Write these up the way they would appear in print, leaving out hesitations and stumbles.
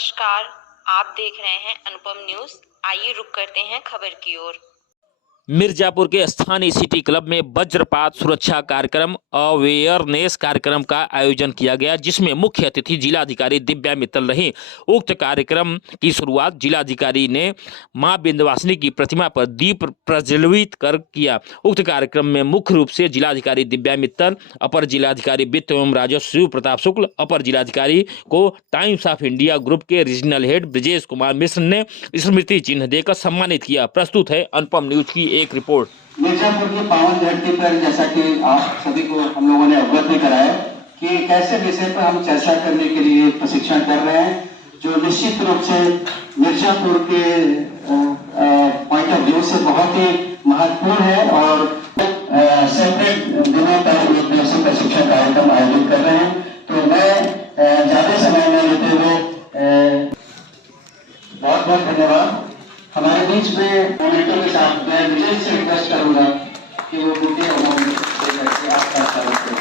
नमस्कार, आप देख रहे हैं अनुपम न्यूज। आइए रुक करते हैं खबर की ओर। मिर्जापुर के स्थानीय सिटी क्लब में वज्रपात सुरक्षा कार्यक्रम अवेयरनेस कार्यक्रम का आयोजन किया गया, जिसमें मुख्य अतिथि जिलाधिकारी दिव्या मित्तल रही। उक्त कार्यक्रम की शुरुआत जिलाधिकारी ने मां विंध्यवासिनी की प्रतिमा पर दीप प्रज्वलित कर किया। उक्त कार्यक्रम में मुख्य रूप से जिलाधिकारी दिव्या मित्तल, अपर जिलाधिकारी वित्त एवं राजस्व शिव प्रताप शुक्ल, अपर जिलाधिकारी को टाइम्स ऑफ इंडिया ग्रुप के रीजनल हेड ब्रजेश कुमार मिश्र ने स्मृति चिन्ह देकर सम्मानित किया। प्रस्तुत है अनुपम न्यूज की एक रिपोर्ट। मिर्जापुर की पावन धरती पर जैसा कि आप सभी को हम लोगों ने अवगत भी कराया कि कैसे विषय पर हम चर्चा करने के लिए प्रशिक्षण कर रहे हैं, जो निश्चित रूप से मिर्जापुर के पॉइंट ऑफ व्यू से बहुत ही महत्वपूर्ण है और सेपरेट दिनों पर एक दिवसीय प्रशिक्षण कार्यक्रम आयोजित कर रहे हैं। तो मैं ज्यादा समय न लेते हुए बहुत बहुत धन्यवाद। हमारे बीच में मोमेंटो के साथ मैं विशेष से रिक्वेस्ट करूंगा कि वो बुके आपका स्वागत करें।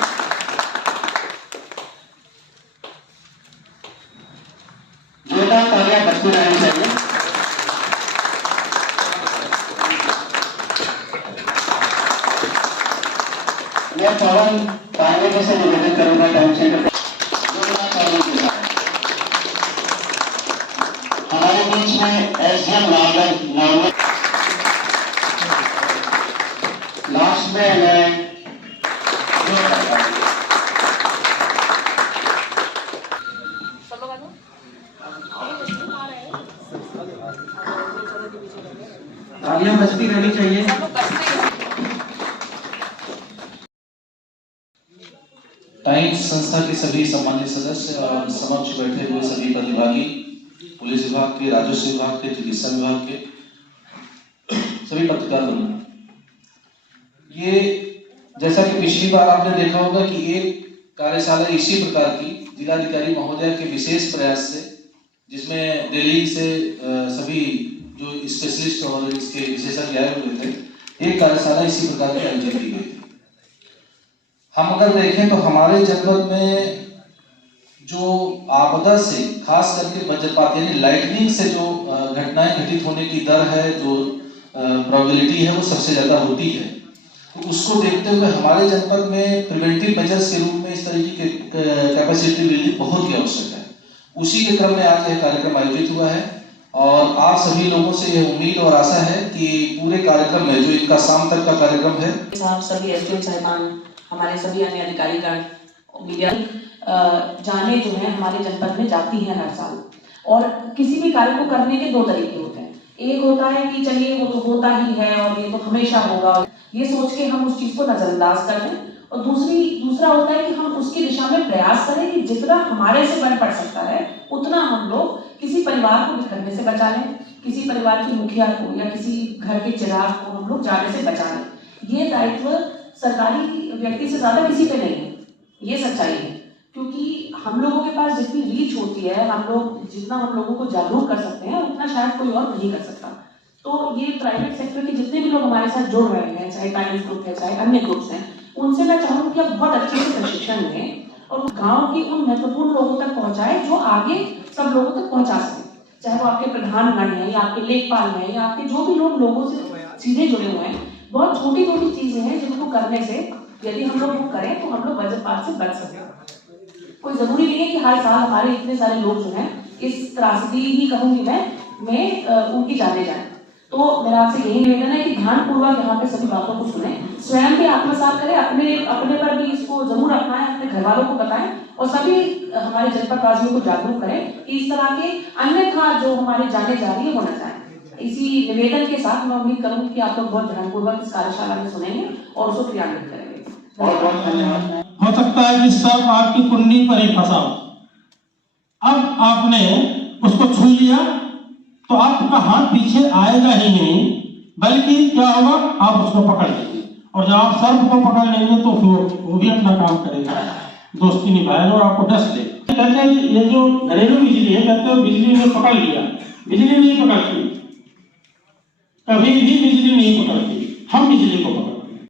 जोरदार तालियां बजती रहनी चाहिए। मैं पवन पांडे जी से निवेदन करूंगा टाइम सेंटर जोरदार तालियों के साथ। हमारे बीच में एसडीएम नावल लास्ट में मैं तालियां बजती रहनी चाहिए। टाइम्स संस्था के सभी सम्मानित सदस्य और समक्ष बैठे हुए सभी प्रतिभागी, पुलिस विभाग के, राजस्व विभाग के, चिकित्सा विभाग के सभी पत्रकार बंधु, ये जैसा कि पिछली बार आपने देखा होगा कि एक कार्यशाला इसी प्रकार की जिलाधिकारी महोदय के विशेष प्रयास से, जिसमें दिल्ली से सभी जो स्पेशलिस्ट और इसके विशेषज्ञ आए हुए थे, एक कार्यशाला इसी प्रकार की आयोजित की गई थी। हम अगर देखें तो हमारे जनपद में जो आपदा से, खास करके वज्रपात यानी लाइटनिंग से जो घटनाएं घटित होने की दर है, जो प्रोबेबिलिटी है, वो सबसे ज्यादा होती है। तो उसको देखते हुए हमारे जनपद में प्रिवेंटिव मेजर्स के रूप में इस तरीके के कैपेसिटी बिल्डिंग बहुत ही आवश्यक है। उसी के क्रम में आज यह कार्यक्रम आयोजित हुआ है और आप सभी लोगों से यह उम्मीद और आशा है कि पूरे कार्यक्रम में, जो इनका शाम तक का कार्यक्रम है, सभी एसडीएम साहिबान, हमारे सभी अन्य अधिकारीगण, मीडिया जाने जो है हमारे जनपद में जाती है हर साल। और किसी भी कार्य को करने के दो तरीके होते हैं। एक होता है कि चलिए वो तो होता ही है और ये तो हमेशा होगा, ये सोच के हम उस चीज को नजरअंदाज कर दें। और दूसरा होता है कि हम उसकी दिशा में प्रयास करें कि जितना हमारे से बन पड़ सकता है उतना हम लोग किसी परिवार को बिखरने से बचा लें, किसी परिवार की मुखिया को या किसी घर के चिराग को हम लोग जाने से बचा लें। ये दायित्व सरकारी व्यक्ति से ज्यादा किसी पे नहीं है, ये सच्चाई है। क्योंकि हम लोगों के पास जितनी रीच होती है, जितना हम लोगों को जागरूक कर सकते हैं, उतना शायद कोई और नहीं कर सकता। तो ये प्राइवेट सेक्टर के जितने भी लोग हमारे साथ जुड़ रहे हैं, चाहे टाइम्स ग्रुप है, चाहे अन्य ग्रुप्स हैं, उनसे मैं चाहूँगी कि आप बहुत अच्छे से प्रशिक्षण लें और गाँव की उन महत्वपूर्ण लोगों तक पहुँचाए जो आगे सब लोगों तक पहुँचा सकें। चाहे वो आपके प्रधानगण हैं या आपके लेखपाल हैं या आपके जो भी लोगों से सीधे जुड़े हुए हैं। बहुत छोटी छोटी चीजें हैं जिनको करने से, यदि हम लोग वो करें तो हम लोग वज्रपात से बच सकते हैं। कोई जरूरी नहीं है कि हर साल हमारे इतने सारे लोग जो हैं इस त्रासदी ही कहूंगी मैं उनकी जाने जाए। तो मेरा आपसे यही निवेदन है कि ध्यानपूर्वक यहाँ पे सभी बातों को सुने, स्वयं भी आत्मसात करें, अपने पर भी इसको जरूर अपनाएं, अपने घर वालों को बताएं और सभी हमारे जनपद वासियों को जागरूक करें कि इस तरह के अन्यथा जो हमारे जाने जा रही है वो न जाए। इसी निवेदन के साथ मैं उम्मीद करूंगी कि आप लोग बहुत ध्यानपूर्वक इस कार्यशाला में सुनेंगे और उसको क्रियान्वित करेंगे। बहुत बहुत धन्यवाद। हो सकता है कि सब आपकी कुंडली पर ही फंसा हो, अब आपने उसको छू लिया तो आपका हाथ पीछे आएगा ही नहीं, बल्कि क्या होगा, आप उसको पकड़ लेंगे और जब आप सर्प को पकड़ लेंगे तो फिर वो भी अपना काम करेगा, दोस्ती निभाएगा और आपको डस लेगा। कहते हैं ये जो घरेलू बिजली है, कहते हैं बिजली ने पकड़ लिया, बिजली नहीं पकड़ती, कभी भी बिजली नहीं पकड़ती, हम बिजली को पकड़ते।